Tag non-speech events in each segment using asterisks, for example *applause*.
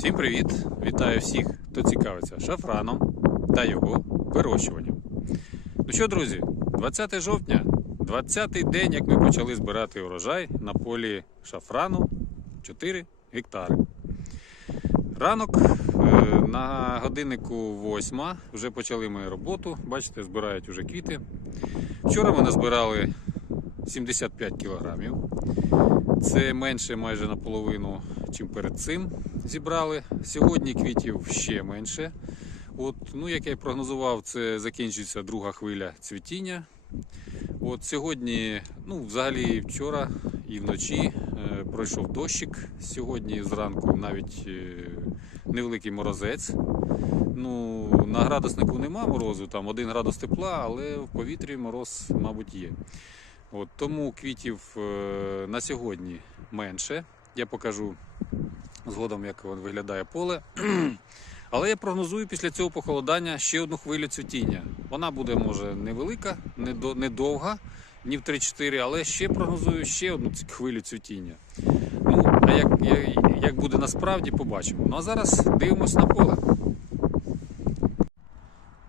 Всім привіт! Вітаю всіх, хто цікавиться шафраном та його вирощуванням. Ну що, друзі, 20 жовтня, 20-й день, як ми почали збирати урожай на полі шафрану 4 гектари. Ранок е, на годиннику 8 вже почали ми роботу. Бачите, збирають вже квіти. Вчора ми назбирали 75 кілограмів. Це менше майже наполовину, чим перед цим зібрали. Сьогодні квітів ще менше. От, ну, як я й прогнозував, це закінчується друга хвиля цвітіння. От сьогодні, ну, взагалі вчора і вночі е, пройшов дощик. Сьогодні зранку навіть е, невеликий морозець. Ну, на градуснику нема морозу, там 1 градус тепла, але в повітрі мороз, мабуть, є. От, тому квітів е, на сьогодні менше. Я покажу згодом, як виглядає поле. *clears throat* Але я прогнозую після цього похолодання ще одну хвилю цвітіння. Вона буде, може, невелика, недо- недовга, днів 3-4, але ще прогнозую ще одну хвилю цвітіння. Ну, а як, як буде насправді, побачимо. Ну а зараз дивимось на поле.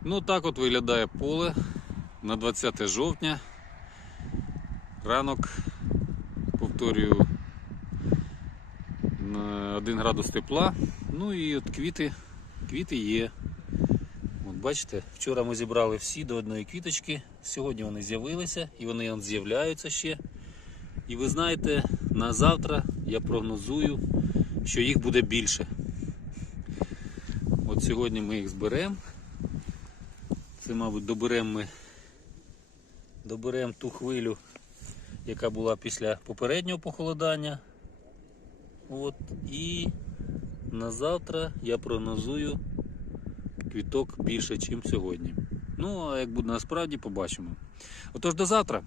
Ну, так от виглядає поле на 20 жовтня. Ранок, повторюю, на 1 градус тепла. Ну і от квіти, квіти є. От бачите, вчора ми зібрали всі до одної квіточки. Сьогодні вони з'явилися і вони з'являються ще. І ви знаєте, на завтра я прогнозую, що їх буде більше. От сьогодні ми їх зберемо. Це, мабуть, доберемо ми доберемо ту хвилю, яка була після попереднього похолодання. От, і на завтра я прогнозую квіток більше, ніж сьогодні. Ну, а як буде насправді, побачимо. Отож, до завтра.